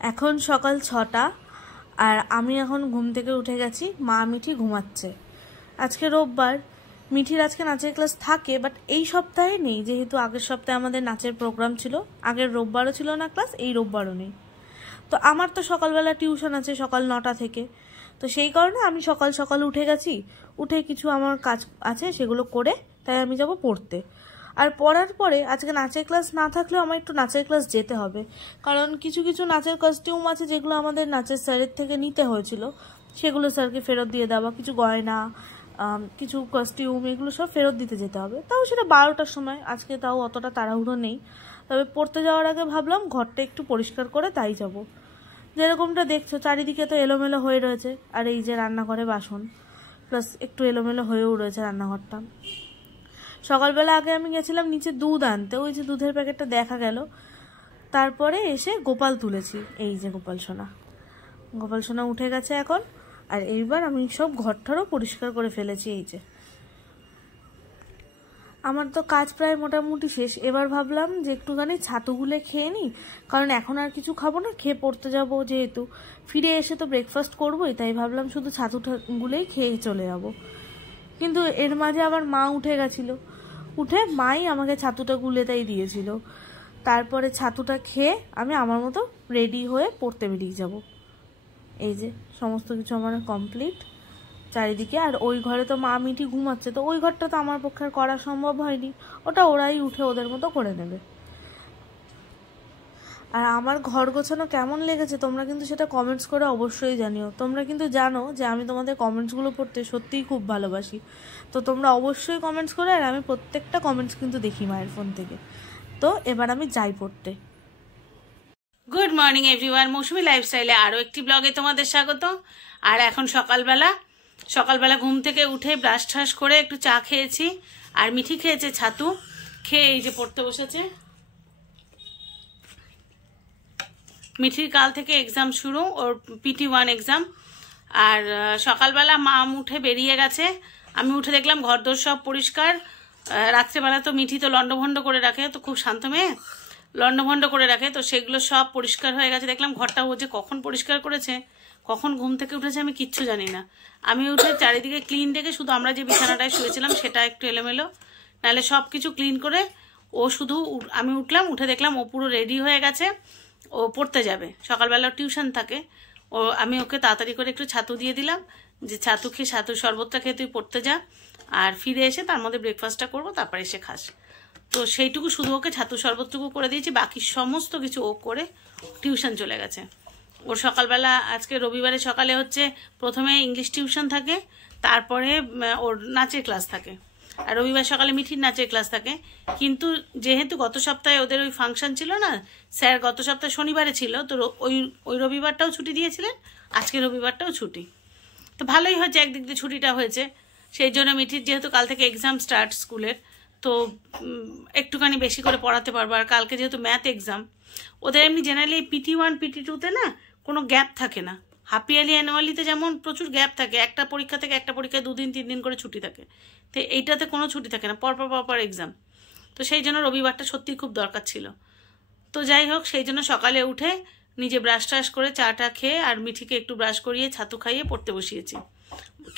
এখন সকাল 6টা আর আমি এখন ঘুম থেকে উঠে গেছি। মা মিঠি ঘুমাচ্ছে। আজকে রোববার, মিঠির আজকে নাচের ক্লাস থাকে, বাট এই সপ্তাহে নেই, যেহেতু আগের সপ্তাহে আমাদের নাচের প্রোগ্রাম ছিল। আগের রোববারও ছিল না ক্লাস, এই রোববারও নেই। তো আমার তো সকালবেলা টিউশন আছে সকাল 9টা থেকে, তো সেই কারণে আমি সকাল সকাল উঠে গেছি। উঠে কিছু আমার কাজ আছে সেগুলো করে তাই আমি যাব পড়তে। আর পড়ার পরে আজকে নাচের ক্লাস না থাকলেও আমার একটু নাচের ক্লাস যেতে হবে, কারণ কিছু কিছু নাচের কস্টিউম আছে যেগুলো আমাদের নাচের স্যারের থেকে নিতে হয়েছিল, সেগুলো স্যারকে ফেরত দিয়ে দেওয়া, কিছু গয়না, কিছু কস্টিউম, এগুলো সব ফেরত দিতে যেতে হবে। তাও সেটা 12টার সময়, আজকে তাও অতটা তাড়াহুড়ো নেই। তবে পড়তে যাওয়ার আগে ভাবলাম ঘরটা একটু পরিষ্কার করে তাই যাব। যেরকমটা দেখছো চারিদিকে তো এলোমেলো হয়ে রয়েছে, আর এই যে রান্নাঘরে বাসন প্লাস একটু এলোমেলো হয়েও রয়েছে রান্নাঘরটা। সকালবেলা আগে আমি গেছিলাম নিচে দুধ আনতে, ওই যে দুধের প্যাকেটটা দেখা গেল। তারপরে এসে গোপাল তুলেছি, এই যে গোপাল সোনা উঠে গেছে এখন। আর এইবার আমি সব ঘরটারও পরিষ্কার করে ফেলেছি। এই যে আমার তো কাজ প্রায় মোটামুটি শেষ। এবার ভাবলাম যে একটুখানি ছাতু গুলে খেয়ে নিই, কারণ এখন আর কিছু খাবো না, খেয়ে পড়তে যাবো যেহেতু। ফিরে এসে তো ব্রেকফাস্ট করবোই, তাই ভাবলাম শুধু ছাতু গুলেই খেয়ে চলে যাব। কিন্তু এর মাঝে আবার মা উঠে গেছিল, উঠে মাই আমাকে ছাতুটা গুলে তাই দিয়েছিল। তারপরে ছাতুটা খেয়ে আমি আমার মতো রেডি হয়ে পড়তে বেরিয়ে যাব। এই যে সমস্ত কিছু আমার কমপ্লিট চারিদিকে। আর ওই ঘরে তো মা মিঠি ঘুমাচ্ছে, তো ওই ঘরটা তো আমার পক্ষে করা সম্ভব হয়নি, ওটা ওরাই উঠে ওদের মতো করে নেবে। আর আমার ঘর গোছানো কেমন লেগেছে তোমরা কিন্তু সেটা কমেন্টস করে অবশ্যই জানিও। তোমরা কিন্তু জানো যে আমি তোমাদের কমেন্টসগুলো পড়তে সত্যিই খুব ভালোবাসি, তো তোমরা অবশ্যই কমেন্টস করো। আর আমি প্রত্যেকটা কমেন্টস কিন্তু দেখি মায়ের ফোন থেকে। তো এবার আমি যাই পড়তে। গুড মর্নিং এভরিওয়ান, মৌসুমী লাইফস্টাইলে আরও একটি ব্লগে তোমাদের স্বাগত। আর এখন সকালবেলা ঘুম থেকে উঠে ব্রাশ ঠাশ করে একটু চা খেয়েছি, আর মিঠি খেয়েছে ছাতু, খেয়ে এই যে পড়তে বসেছে। মিঠির কাল থেকে এক্সাম শুরু, ওর PT1 এক্সাম। আর সকালবেলা মা উঠে বেরিয়ে গেছে, আমি উঠে দেখলাম ঘরদোর সব পরিষ্কার। রাত্রেবেলা তো মিঠি তো লন্ডভন্ড করে রাখে, তো খুব শান্ত মেয়ে, লন্ডভন্ড করে রাখে, তো সেগুলো সব পরিষ্কার হয়ে গেছে। দেখলাম ঘরটা ও যে কখন পরিষ্কার করেছে, কখন ঘুম থেকে উঠেছে আমি কিচ্ছু জানি না। আমি উঠে চারিদিকে ক্লিন রেখে শুধু আমরা যে বিছানাটায় শুয়েছিলাম সেটা একটু এলোমেলো, নাহলে সব কিছু ক্লিন করে ও শুধু আমি উঠলাম, উঠে দেখলাম ও পুরো রেডি হয়ে গেছে, ও পড়তে যাবে। সকালবেলা টিউশন থাকে, আমি ওকে তাড়াতাড়ি করে একটু ছাতু দিয়ে দিলাম, যে ছাতু খেয়ে ছাতুর শরবতটা খেয়ে তুই পড়তে যা, আর ফিরে এসে তার মধ্যে ব্রেকফাস্টটা করবো, তারপর এসে খাস। তো সেইটুকু শুধু ওকে ছাতু শরবতটুকু করে দিয়েছি, বাকি সমস্ত কিছু ও করে টিউশন চলে গেছে। ওর সকালবেলা আজকে রবিবারে সকালে হচ্ছে প্রথমে ইংলিশ টিউশন থাকে, তারপরে ওর নাচের ক্লাস থাকে, আর রবিবার সকালে মিঠির নাচের ক্লাস থাকে। কিন্তু যেহেতু গত সপ্তাহে ওদের ওই ফাংশন ছিল না, স্যার গত সপ্তাহে শনিবারে ছিল, তো ওই রবিবারটাও ছুটি দিয়েছিলেন, আজকে রবিবারটাও ছুটি। তো ভালোই হয়েছে, একদিক দিয়ে ছুটিটা হয়েছে। সেই জন্য মিঠির যেহেতু কাল থেকে এক্সাম স্টার্ট স্কুলের, তো একটুখানি বেশি করে পড়াতে পারবো। আর কালকে যেহেতু ম্যাথ এক্সাম, ওদের এমনি জেনারেলি PT1 PT2-তে না কোনো গ্যাপ থাকে না। হাফ ইয়ারলি অ্যানুয়ালিতে যেমন প্রচুর গ্যাপ থাকে, একটা পরীক্ষা থেকে একটা পরীক্ষায় 2 দিন 3 দিন করে ছুটি থাকে, তো এইটাতে কোনো ছুটি থাকে না, পরপর এক্সাম। তো সেই জন্য রবিবারটা সত্যিই খুব দরকার ছিল। তো যাই হোক, সেই জন্য সকালে উঠে নিজে ব্রাশ টাশ করে চাটা খেয়ে আর মিঠিকে একটু ব্রাশ করিয়ে ছাতু খাইয়ে পড়তে বসিয়েছি।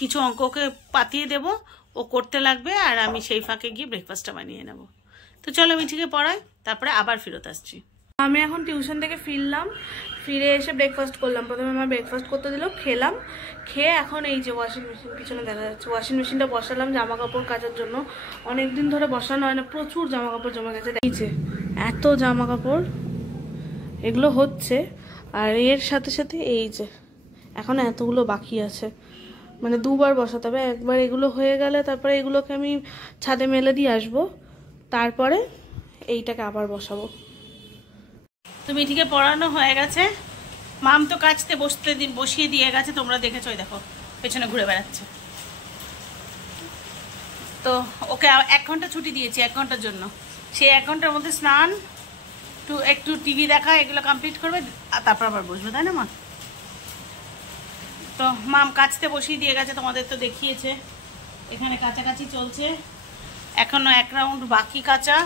কিছু অঙ্ক ওকে পাতিয়ে দেবো, ও করতে লাগবে, আর আমি সেই ফাঁকে গিয়ে ব্রেকফাস্টটা বানিয়ে নেব। তো চলো মিঠিকে পড়াই, তারপরে আবার ফেরত আসছি। আমি এখন টিউশন থেকে ফিরে এসে ব্রেকফাস্ট করলাম। প্রথমে আমার ব্রেকফাস্ট করতে দিল, খেলাম। খেয়ে এখন এই যে ওয়াশিং মেশিন পিছনে দেখা যাচ্ছে, ওয়াশিং মেশিনটা বসালাম জামা কাপড় কাচার জন্য। অনেকদিন ধরে বসানো হয় না, প্রচুর জামা কাপড় জমা গেছে। দেখছে এত জামা কাপড়, এগুলো হচ্ছে। আর এর সাথে সাথে এই যে এখন এতগুলো বাকি আছে, মানে 2বার বসাতে হবে। একবার এগুলো হয়ে গেলে তারপরে এগুলোকে আমি ছাদে মেলে দিয়ে আসবো, তারপরে এইটাকে আবার বসাবো। তো মিঠিকে পড়ানো হয়ে গেছে, মাম তো কাচতে বসিয়ে দিয়ে গেছে, তোমরা দেখেছো, দেখো পেছনে ঘুরে বেড়াচ্ছে। তো ওকে 1 ঘন্টা ছুটি দিয়েছি, 1 ঘন্টার জন্য। সেই 1 ঘন্টার মধ্যে স্নান, একটু টিভি দেখা, এগুলো কমপ্লিট করবে, আর তারপর আবার বসবে, তাই না মা? তো মাম কাচতে বসিয়ে দিয়ে গেছে, তোমাদের তো দেখিয়েছে। এখানে কাছাকাছি চলছে, এখনো 1 রাউন্ড বাকি কাঁচা।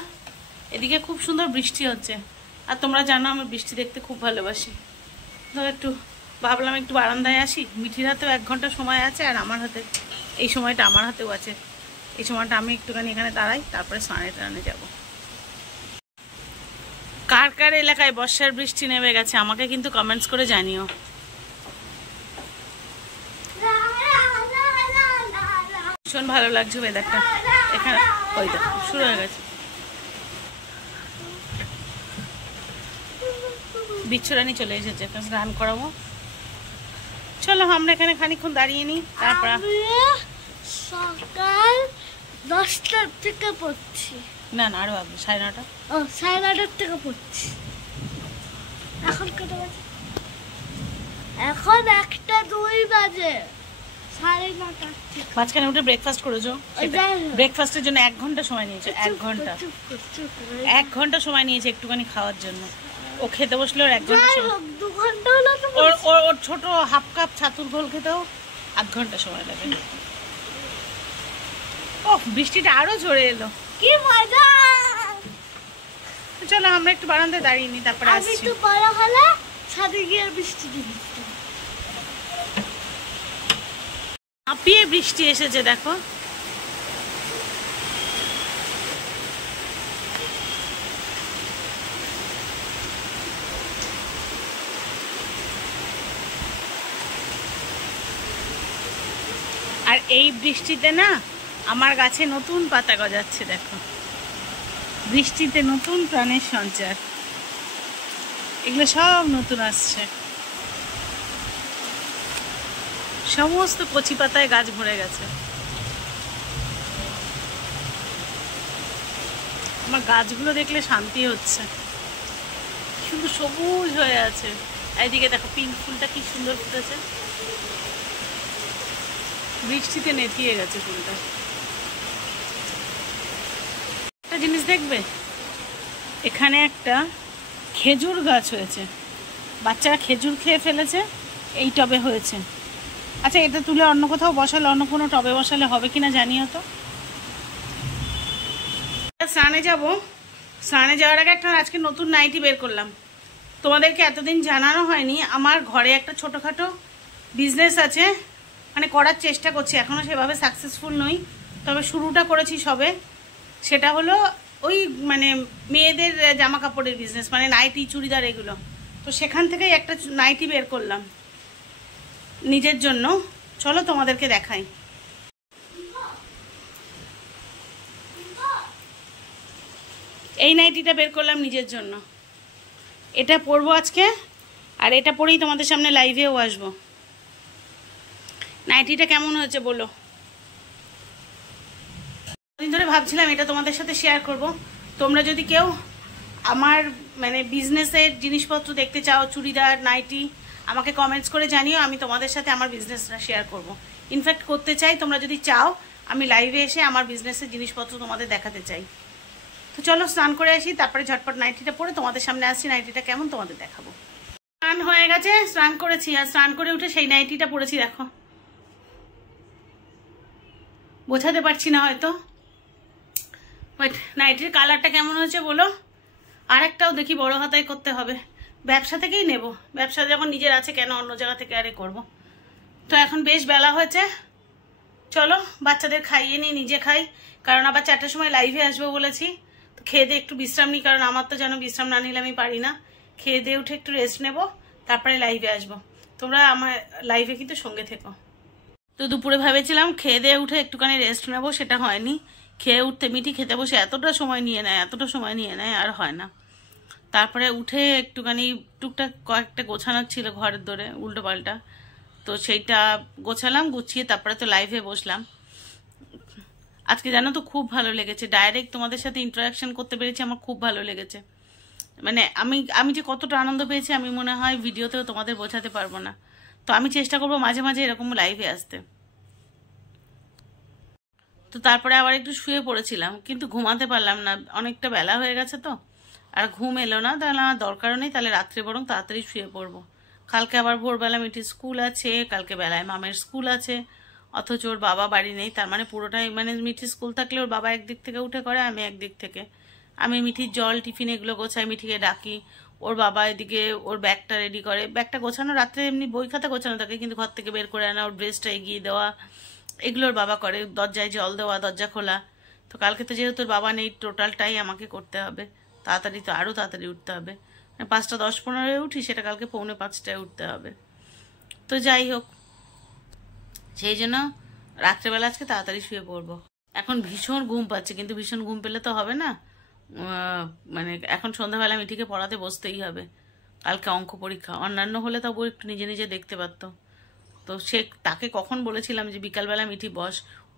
এদিকে খুব সুন্দর বৃষ্টি হচ্ছে, আর তোমরা জানো আমি বৃষ্টি দেখতে খুব ভালোবাসি। ধর একটু ভাবলাম একটু বারান্দায় আসি, মিঠির হাতেও 1 ঘন্টা সময় আছে, আর আমার হাতে এই সময়টা আমার হাতেও আছে। এই সময়টা আমি একটুখানি এখানে দাঁড়াই, তারপরে স্নানে টানে যাবো। কার কার এলাকায় বর্ষার বৃষ্টি নেমে গেছে আমাকে কিন্তু কমেন্টস করে জানিও। ভীষণ ভালো লাগছে ওয়েদারটা এখানে। ওই দেখো শুরু হয়ে গেছে, বিচ্ছুরানি চলে এসেছে, স্নান করাবো। চলো আমরা এখানে খানিকক্ষণ দাঁড়িয়ে নিই, তারপর সকাল 10টার থেকে পড়ছি। না না, আরো আগে 9:30। ও 9:30 থেকে পড়ছি। এখন কটা বাজে? এখন 1:02 বাজে। 9:30 থেকে। মাঝখানে উঠে ব্রেকফাস্ট করেছো? ব্রেকফাস্টের জন্য 1 ঘন্টা সময় নিয়েছে। 1 ঘন্টা 1 ঘন্টা সময় নিয়েছে একটুখানি খাওয়ার জন্য। ও খেতে বসলে ওর 1 ঘন্টা সময়, 2 ঘন্টা হলো তো। ওর ছোট হাফ কাপ ছাতুর ঘোল খেতেও 1 ঘন্টা সময় লাগে। ও বৃষ্টিটা আরো ঝরে এলো, কি মজা। চলো আমরা একটু বারান্দায় দাঁড়িয়ে নিই, তারপরে আমি আসছি। একটু বড় হলে ছাদে গিয়ে বৃষ্টি দিই। আপিয়ে বৃষ্টি এসেছে দেখো। আর এই বৃষ্টিতে না আমার গাছে নতুন পাতা গজাচ্ছে দেখো। বৃষ্টিতে নতুন প্রাণের সঞ্চার, এগুলো সব নতুন আসছে। সমস্ত কচি পাতায় গাছ ভরে গেছে। আমার গাছগুলো দেখলে শান্তি হচ্ছে, শুধু সবুজ হয়ে আছে। এইদিকে দেখো পিঙ্ক ফুলটা কি সুন্দর ফুটেছে, বৃষ্টিতে নেতিয়ে গেছে ফুলটা। একটা জিনিস দেখবে, এখানে একটা খেজুর গাছ হয়েছে, বাচ্চারা খেজুর খেয়ে ফেলেছে, এই টবে হয়েছে। আচ্ছা এটা তুলে অন্য কোথাও বসালে, অন্য কোনো টবে বসালে হবে কিনা জানিও তো। স্নানে যাব, স্নানে যাওয়ার আগে একটা আজকে নতুন নাইটি বের করলাম। তোমাদেরকে এতদিন জানানো হয়নি, আমার ঘরে একটা ছোটোখাটো বিজনেস আছে, মানে করার চেষ্টা করছি, এখনও সেভাবে সাকসেসফুল নই, তবে শুরুটা করেছি সবে। সেটা হলো ওই মানে মেয়েদের জামা কাপড়ের বিজনেস, মানে নাইটি চুড়িদার এগুলো। তো সেখান থেকেই একটা নাইটি বের করলাম নিজের জন্য, চলো তোমাদেরকে দেখাই। এই নাইটিটা বের করলাম নিজের জন্য, এটা পরবো আজকে, আর এটা পরেই তোমাদের সামনে লাইভেও আসবো। নাইটিটা কেমন হয়েছে বলো। দিন ধরে ভাবছিলাম এটা তোমাদের সাথে শেয়ার করব। তোমরা যদি কেউ আমার মানে বিজনেসের জিনিসপত্র দেখতে চাও, চুড়িদার নাইটি, আমাকে কমেন্টস করে জানিও, আমি তোমাদের সাথে আমার বিজনেসটা শেয়ার করব। ইনফ্যাক্ট করতে চাই, তোমরা যদি চাও আমি লাইভে এসে আমার বিজনেসের জিনিসপত্র তোমাদের দেখাতে চাই। তো চলো স্নান করে আসি, তারপরে ঝটপট নাইটিটা পরে তোমাদের সামনে আসছি, নাইটিটা কেমন তোমাদের দেখাবো। স্নান হয়ে গেছে, স্নান করেছি, আর স্নান করে উঠে সেই নাইটিটা পরেছি দেখো। বোঝাতে পারছি না হয়তো, বাট নাইটির কালারটা কেমন হয়েছে বলো। আর একটাও দেখি বড় হাতায় করতে হবে, ব্যবসা থেকেই নেব, ব্যবসা যখন নিজের আছে কেন অন্য জায়গা থেকে আরে করব। তো এখন বেশ বেলা হয়েছে, চলো বাচ্চাদের খাইয়ে নিই, নিজে খাই, কারণ আবার 4টার সময় লাইভে আসবো বলেছি। তো খেয়ে দিয়ে একটু বিশ্রাম নিই, কারণ আমার তো যেন বিশ্রাম না নিলে আমি পারি না। খেয়ে দিয়ে উঠে একটু রেস্ট নেব, তারপরে লাইভে আসবো। তোমরা আমার লাইভে কিন্তু সঙ্গে থেকো। তো দুপুরে ভেবেছিলাম খেয়ে দিয়ে উঠে একটুখানি রেস্ট নেবো, সেটা হয়নি। খেয়ে উঠতে মিঠি খেতে বসে এতটা সময় নিয়ে নেয় আর হয় না। তারপরে উঠে একটুখানি টুকটাক কয়েকটা গোছানোর ছিল ঘরের দরে উল্টো পাল্টা, তো সেইটা গোছালাম, গুছিয়ে তারপরে তো লাইভে বসলাম। আজকে জানো তো খুব ভালো লেগেছে, ডাইরেক্ট তোমাদের সাথে ইন্টারাকশন করতে পেরেছি, আমার খুব ভালো লেগেছে। মানে আমি যে কতটা আনন্দ পেয়েছি আমি মনে হয় ভিডিওতেও তোমাদের বোঝাতে পারবো না। তো আমি চেষ্টা করবো মাঝে মাঝে এরকম লাইভে আসতে। তো তারপরে আবার একটু শুয়ে পড়েছিলাম, কিন্তু ঘুমাতে পারলাম না, অনেকটা বেলা হয়ে গেছে তো, আর ঘুম এলো না। তাহলে আমার দরকারও নেই, তাহলে রাত্রে বরং তাড়াতাড়ি শুয়ে পড়বো। কালকে আবার ভোরবেলা মিঠির স্কুল আছে, কালকে বেলায় মামের স্কুল আছে, অথচ ওর বাবা বাড়ি নেই। তার মানে পুরোটাই মানে মিঠির স্কুল থাকলে ওর বাবা একদিক থেকে উঠে করে, আমি একদিক থেকে। আমি মিঠির জল টিফিন এগুলো গোছাই, মিঠিকে ডাকি, ও ওর বাবা এদিকে ওর ব্যাগটা রেডি করে, ব্যাগটা গোছানো রাত্রে এমনি বই খাতা গোছানো থাকে, কিন্তু ঘর থেকে বের করে আনা, ওর ড্রেসটা এগিয়ে দেওয়া, এগুলো ওর বাবা করে, দরজায় জল দেওয়া, দরজা খোলা। তো কালকে তো যেহেতু ওর বাবা নেই, টোটালটাই আমাকে করতে হবে। তাড়াতাড়ি তো আরও তাড়াতাড়ি উঠতে হবে, 5টা 10-15 উঠি, সেটা কালকে 4:45টায় উঠতে হবে। তো যাই হোক, সেই জন্য রাত্রেবেলা আজকে তাড়াতাড়ি শুয়ে পড়বো। এখন ভীষণ ঘুম পাচ্ছে, কিন্তু ভীষণ ঘুম পেলে তো হবে না, মানে এখন সন্ধ্যাবেলা মিঠিকে পড়াতে বসতেই হবে, কালকে অঙ্ক পরীক্ষা। অন্যান্য হলে তবু একটু নিজে নিজে দেখতে পারতো। তো তাকে কখন বলেছিলাম যে বিকালবেলা মিঠি বস,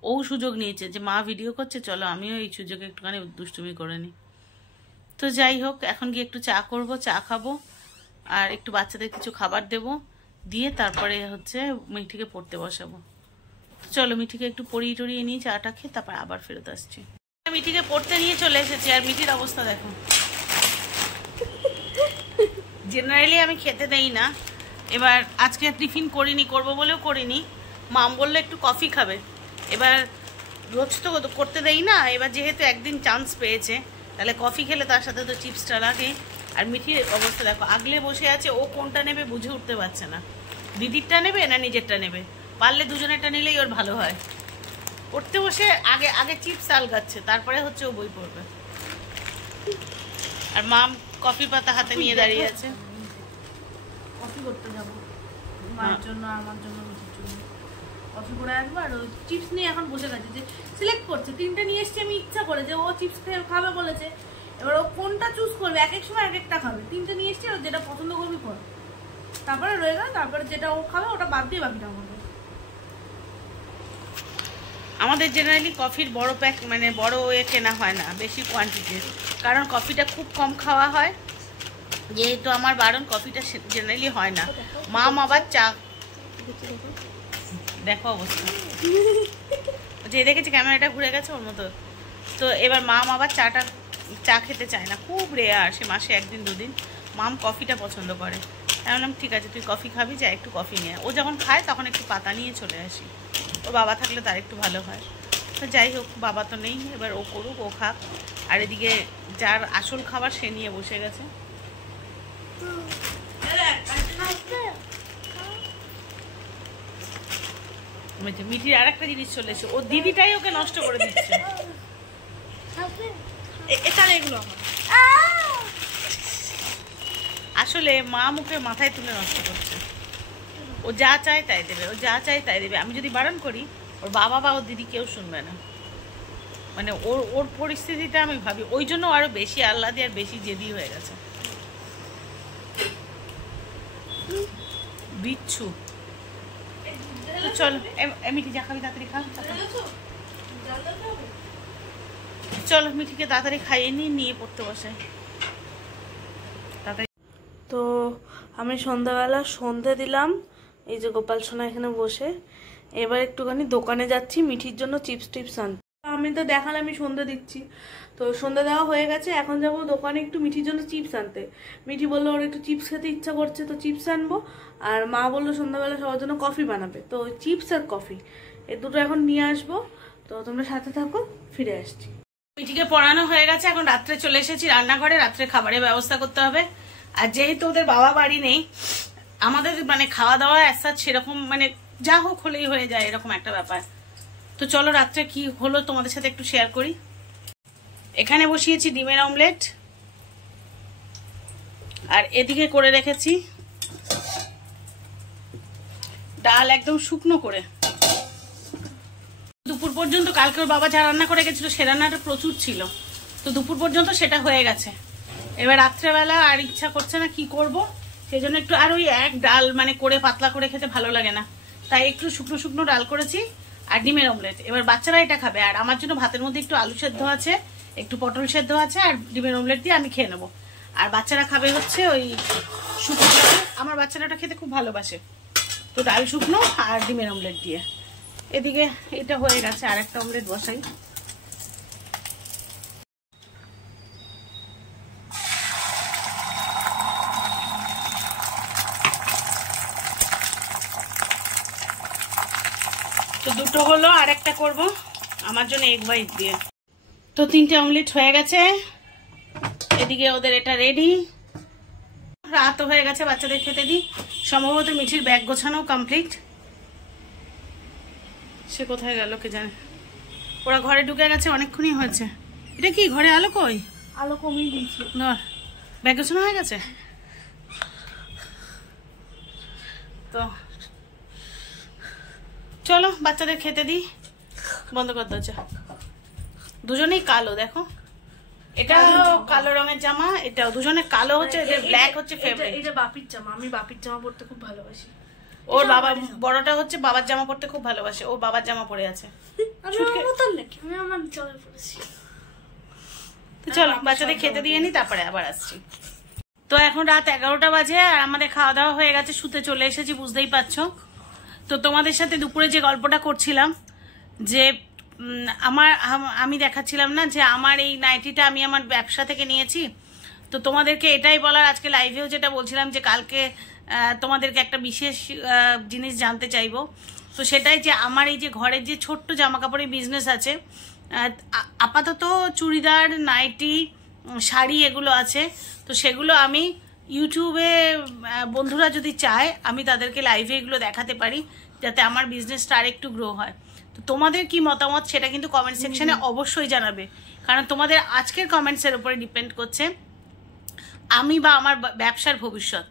ও সুযোগ নিয়েছে যে মা ভিডিও করছে, চলো আমিও এই সুযোগে একটুখানি দুষ্টুমি করে নিই। তো যাই হোক, এখন গিয়ে একটু চা করব, চা খাবো, আর একটু বাচ্চাদের কিছু খাবার দেব, দিয়ে তারপরে হচ্ছে মিঠিকে পড়তে বসাবো। চলো মিঠিকে একটু পড়িয়ে টড়িয়ে নিয়ে চাটা খেয়ে তারপর আবার ফেরত আসছি। মিঠিকে পড়তে নিয়ে চলে এসেছি, আর মিঠির অবস্থা দেখো। জেনারেলি আমি খেতে দেই না, এবার আজকে টিফিন করিনি, করবো বলেও করিনি। মাম বললো একটু কফি খাবে, এবার রোজ তো করতে দেই না, এবার যেহেতু একদিন চান্স পেয়েছে, তাহলে কফি খেলে তার সাথে তো চিপসটা লাগে। আর মিঠির অবস্থা দেখো, আগলে বসে আছে, ও কোনটা নেবে বুঝে উঠতে পারছে না, দিদিরটা নেবে না নিজেরটা নেবে, পারলে দুজনেরটা নিলেই ওর ভালো হয়। পড়তে বসে আগে আগে চিপস আলগাচ্ছে, তারপরে হচ্ছে ও বই পড়বে। আর মাম কফি পাতা হাতে নিয়ে দাঁড়িয়ে আছে, কফি করতে যাবো মায়ের জন্য, আমার জন্য, মিঠির জন্য কফি করে আসবো। আর ওই চিপস নিয়ে এখন বসে গেছে, যে সিলেক্ট করছে, 3টে নিয়ে এসছি আমি ইচ্ছা করে, যে ও চিপস খাবে বলেছে, এবার ও কোনটা চুজ করবে, এক এক সময় এক একটা খাবে। 3টে নিয়ে এসছি, ও যেটা পছন্দ করবি কর, তারপরে রয়ে গেল, তারপরে যেটা ও খাবে ওটা বাদ দিয়ে বাকিটা আমাদের। আমাদের জেনারেলি কফির বড় প্যাক মানে বড় কেনা হয় না বেশি কোয়ান্টিটির, কারণ কফিটা খুব কম খাওয়া হয়, যেহেতু আমার বারণ কফিটা জেনারেলি হয় না। মাম আবার চা, দেখো অবস্থা, যে দেখেছি ক্যামেরাটা ঘুরে গেছে ওর মতো। তো এবার মাম আবার চা খেতে চায় না, খুব রেয়ার, সে মাসে 1 দিন 2 দিন। মাম কফিটা পছন্দ করে, তাই বললাম ঠিক আছে তুই কফি খাবি, যা একটু কফি নিয়ে। ও যখন খায় তখন একটু পাতা নিয়ে চলে আসি, ওর বাবা থাকলে তার একটু ভালো হয়। তো যাই হোক, বাবা তো নেই, এবার ও করুক, ও খাক। আর এদিকে যার আসল খাবার সে নিয়ে বসে গেছে। মিঠির আর একটা জিনিস চলে এসে, ও দিদিটাই ওকে নষ্ট করে দিচ্ছে। আসলে মা মুখে মাথায় তুলে নষ্ট করছে, ও যা চায় তাই দেবে, ও যা চায় তাই দেবে। আমি যদি বারণ করি, ওর বাবা বা ওর দিদি কেউ শুনবে না। মানে ওর পরিস্থিতিটা আমি ভাবি, ওই জন্য আরো বেশি আহ্লাদী আর বেশি জেদি হয়ে গেছে। বিচ্ছু, চলো মিঠি যা খাবি তাড়াতাড়ি খা, চলো মিঠিকে তাড়াতাড়ি খাইয়ে নিয়ে পড়তে বসে। তো আমি সন্ধ্যাবেলা সন্ধে দিলাম, এই যে গোপাল সোনা এখানে বসে। এবার একটুখানি দোকানে যাচ্ছি মিঠির জন্য চিপস টিপস আনতে। আমি তো দেখালাম আমি সন্ধে দিচ্ছি, তো সন্ধে দেওয়া হয়ে গেছে, এখন যাবো দোকানে একটু মিঠির জন্য চিপস আনতে। মিঠি বললো ওর একটু চিপস খেতে ইচ্ছা করছে, তো চিপস আনবো। আর মা বললো সন্ধ্যাবেলা সবার জন্য কফি বানাবে, তো চিপস আর কফি এই দুটো এখন নিয়ে আসবো। তো তোমরা সাথে থাকো, ফিরে আসছি। মিঠিকে পড়ানো হয়ে গেছে, এখন রাত্রে চলে এসেছি রান্নাঘরে, রাত্রে খাবারের ব্যবস্থা করতে হবে। আর যেহেতু ওদের বাবা বাড়ি নেই, আমাদের মানে খাওয়া দাওয়া একসাথ সেরকম মানে যা হোক হলেই হয়ে যায়, এরকম একটা ব্যাপার। তো চলো রাত্রে কি হলো তোমাদের সাথে একটু শেয়ার করি। এখানে বসিয়েছি ডিমের অমলেট, আর এদিকে করে রেখেছি ডাল একদম শুকনো করে। দুপুর পর্যন্ত কালকে ওর বাবা যা রান্না করে গেছিল সে রান্নাটা প্রচুর ছিল, তো দুপুর পর্যন্ত সেটা হয়ে গেছে। এবার রাত্রেবেলা আর ইচ্ছা করছে না, কি করব, সেই জন্য একটু, আর ওই এক ডাল মানে করে পাতলা করে খেতে ভালো লাগে না, তাই একটু শুকনো শুকনো ডাল করেছি আর ডিমের অমলেট। এবার বাচ্চারা এটা খাবে, আর আমার জন্য ভাতের মধ্যে একটু আলু সেদ্ধ আছে, একটু পটল সেদ্ধ আছে, আর ডিমের অমলেট দিয়ে আমি খেয়ে নেবো। আর বাচ্চারা খাবে হচ্ছে ওই শুকনো ডাল, আমার বাচ্চারা ওটা খেতে খুব ভালোবাসে, তো ডাল শুকনো আর ডিমের অমলেট দিয়ে। এদিকে এটা হয়ে গেছে, আর একটা অমলেট বসাই। তো দুটো হলো, আর একটা করবো আমার জন্য এগ হোয়াইট দিয়ে। তো 3টে অমলেট হয়ে গেছে, এদিকে ওদের এটা রেডি। রাতও হয়ে গেছে, বাচ্চাদের খেতে দিই। সম্ভবত মিঠির ব্যাগ গোছানো কমপ্লিট। সে কোথায় গেল কে জানে, ওরা ঘরে ঢুকে গেছে, অনেকক্ষণই হয়েছে। এটা কি ঘরে আলো কই? আলো কমিয়ে দিয়েছি। ধর, ব্যাগ গোছানো হয়ে গেছে তো। চলো বাচ্চাদের খেতে দিই। বন্ধ কর দরজা। দুজনেই কালো, দেখো এটাও কালো রঙের জামা, এটাও দুজনে কালো হচ্ছে, এদের ব্ল্যাক হচ্ছে ফেভারিট। এটা বাপির জামা, আমি বাপির জামা পরতে খুব ভালোবাসি। ওর বাবা বড়টা হচ্ছে বাবার জামা পরতে খুব ভালোবাসে, ও বাবার জামা পরে আছে। তো চলো বাচ্চাদের খেতে দিয়ে নি, তারপরে আবার আসছি। তো এখন রাত 11টা বাজে আর আমাদের খাওয়া দাওয়া হয়ে গেছে, শুতে চলে এসেছি, বুঝতেই পারছো। তো তোমাদের সাথে দুপুরে যে গল্পটা করছিলাম, যে আমি দেখাচ্ছিলাম না যে আমার এই নাইটিটা আমি আমার ব্যবসা থেকে নিয়েছি। তো তোমাদেরকে এটাই বলার, আজকে লাইভেও যেটা বলছিলাম যে কালকে তোমাদেরকে একটা বিশেষ জিনিস জানতে চাইবো। তো সেটাই যে আমার এই যে ঘরের যে ছোট্ট জামা কাপড়ের বিজনেস আছে, আপাতত চুড়িদার, নাইটি, শাড়ি এগুলো আছে। তো সেগুলো আমি ইউটিউবে বন্ধুরা যদি চায় আমি তাদেরকে লাইভে এগুলো দেখাতে পারি, যাতে আমার বিজনেসটা আর একটু গ্রো হয়। তো তোমাদের কি মতামত সেটা কিন্তু কমেন্ট সেকশনে অবশ্যই জানাবে, কারণ তোমাদের আজকের কমেন্টসের উপরে ডিপেন্ড করছে আমি বা আমার ব্যবসার ভবিষ্যৎ।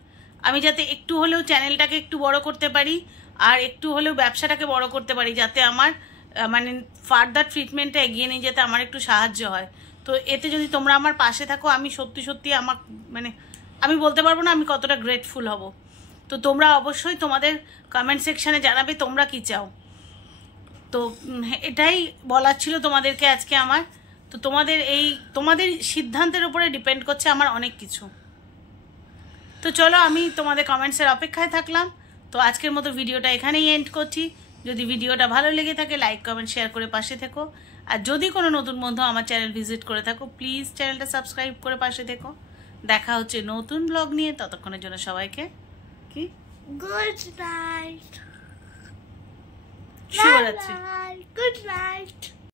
আমি যাতে একটু হলেও চ্যানেলটাকে একটু বড় করতে পারি আর একটু হলেও ব্যবসাটাকে বড় করতে পারি, যাতে আমার মানে ফার্দার ট্রিটমেন্টটা এগিয়ে নিয়ে যেতে আমার একটু সাহায্য হয়। তো এতে যদি তোমরা আমার পাশে থাকো, আমি সত্যি সত্যি আমার মানে আমি বলতে পারবো না আমি কতটা গ্রেটফুল হব। তো তোমরা অবশ্যই তোমাদের কমেন্ট সেকশানে জানাবে তোমরা কি চাও। তো এটাই বলার ছিল তোমাদেরকে আজকে আমার। তো তোমাদের সিদ্ধান্তের উপরে ডিপেন্ড করছে আমার অনেক কিছু। তো চলো আমি তোমাদের কমেন্টসের অপেক্ষায় থাকলাম। তো আজকের মতো ভিডিওটা এখানেই এন্ড করছি। যদি ভিডিওটা ভালো লেগে থাকে লাইক কমেন্ট শেয়ার করে পাশে থেকো। আর যদি কোনো নতুন বন্ধু আমার চ্যানেল ভিজিট করে থাকো, প্লিজ চ্যানেলটা সাবস্ক্রাইব করে পাশে থেকো। দেখা হচ্ছে নতুন ব্লগ নিয়ে, ততক্ষণের জন্য সবাইকে কি গুড নাইট, শুভরাত্রি। Good night.